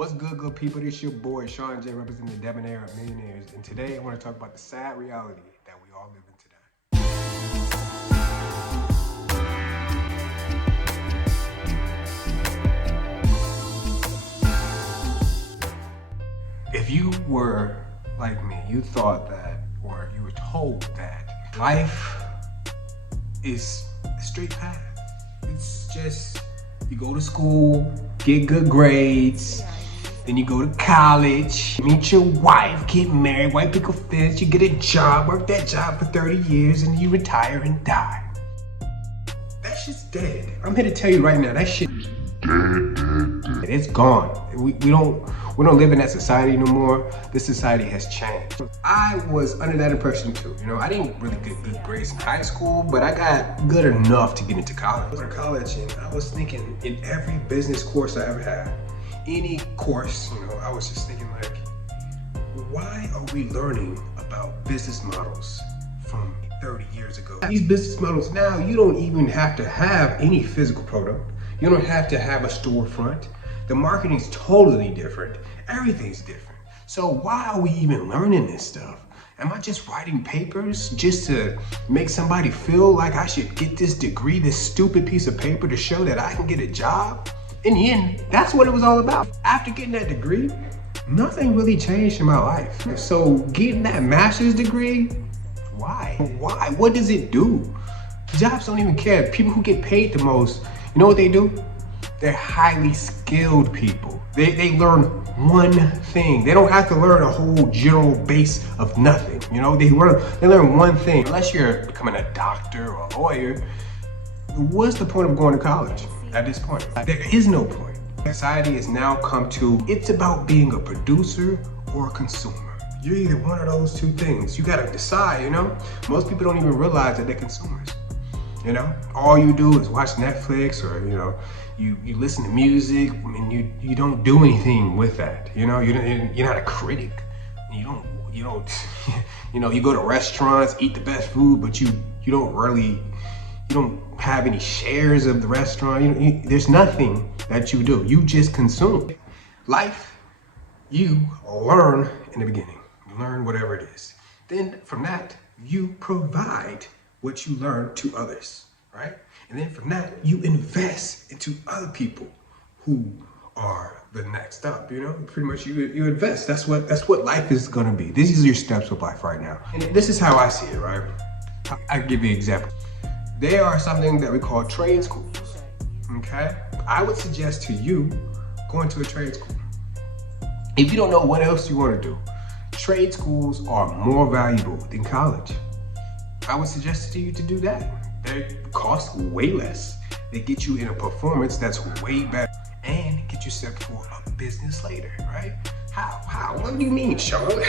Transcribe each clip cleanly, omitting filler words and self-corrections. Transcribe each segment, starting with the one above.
What's good people? This your boy Sean J, representing the Debonair of Millionaires, and today I want to talk about the sad reality that we all live in today. If you were like me, you thought that, or you were told that life is a straight path. It's just, you go to school, get good grades, then you go to college, meet your wife, get married, white picket fence, you get a job, work that job for 30 years, and you retire and die. That shit's dead. I'm here to tell you right now, that shit is dead. It's gone. We don't live in that society no more. This society has changed. I was under that impression too. You know, I didn't really get good grades in high school, but I got good enough to get into college. I was in college and I was thinking, in every business course I ever had, any course, you know, I was just thinking like, why are we learning about business models from 30 years ago? These business models now, you don't even have to have any physical product. You don't have to have a storefront. The marketing's totally different. Everything's different. So why are we even learning this stuff? Am I just writing papers just to make somebody feel like I should get this degree, this stupid piece of paper to show that I can get a job? In the end, that's what it was all about. After getting that degree, nothing really changed in my life. So getting that master's degree, why? Why? What does it do? Jobs don't even care. People who get paid the most, you know what they do? They're highly skilled people. They learn one thing. They don't have to learn a whole general base of nothing. You know, they learn one thing. Unless you're becoming a doctor or a lawyer, what's the point of going to college at this point? There is no point. Society has now come to, it's about being a producer or a consumer. You're either one of those two things. You gotta decide, you know? Most people don't even realize that they're consumers. You know, all you do is watch Netflix, or you know, you listen to music, and you don't do anything with that. You know, you're not a critic. You don't you know, you go to restaurants, eat the best food, but you don't have any shares of the restaurant. There's nothing that you do. You just consume. Life, you learn in the beginning. You learn whatever it is. Then from that, you provide what you learn to others, right? And then from that, you invest into other people who are the next up, you know? Pretty much you invest. That's what life is gonna be. These are your steps of life right now. And this is how I see it, right? I'll give you an example. There are something that we call trade schools, okay? I would suggest to you going to a trade school. If you don't know what else you wanna do, trade schools are more valuable than college. I would suggest to you to do that. They cost way less. They get you in a performance that's way better and get you set for a business later, right? How? What do you mean, Sean?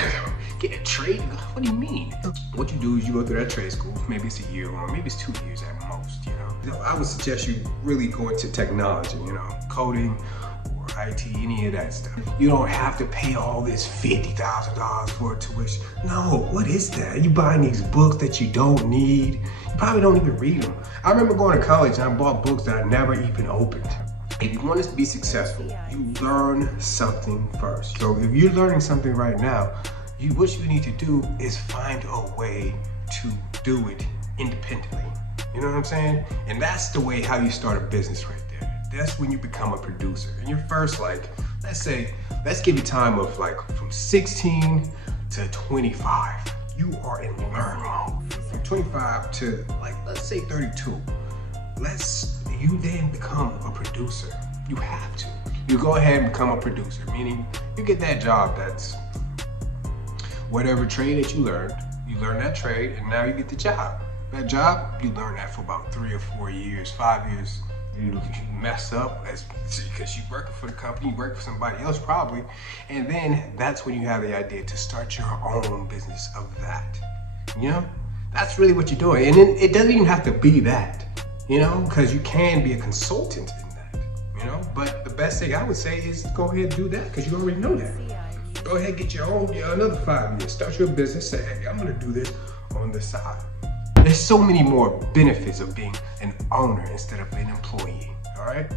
Get a trade? What do you mean? What you do is you go through that trade school. Maybe it's a year long, maybe it's 2 years at most, you know? I would suggest you really go into technology, you know, coding, IT, any of that stuff. You don't have to pay all this $50,000 for tuition. No, what is that? You buying these books that you don't need. You probably don't even read them. I remember going to college and I bought books that I never even opened. If you want us to be successful, you learn something first. So if you're learning something right now, what you need to do is find a way to do it independently. You know what I'm saying? And that's the way how you start a business right there. That's when you become a producer. In your first, like, let's give you time of like from 16 to 25. You are in learn mode. From 25 to like, let's say 32. You then become a producer. You have to. You go ahead and become a producer, meaning you get that job that's whatever trade that you learn that trade, and now you get the job. That job, you learn that for about 3 or 4 years, 5 years. You mess up because you working for the company, you work for somebody else probably, and then that's when you have the idea to start your own business of that. You know, that's really what you're doing, and then it doesn't even have to be that, you know, because you can be a consultant in that, you know. But the best thing I would say is go ahead and do that because you already know that. Go ahead and get your own, another 5 years, start your business, say, hey, I'm gonna do this on the side. There's so many more benefits of being an owner instead of an employee, all right?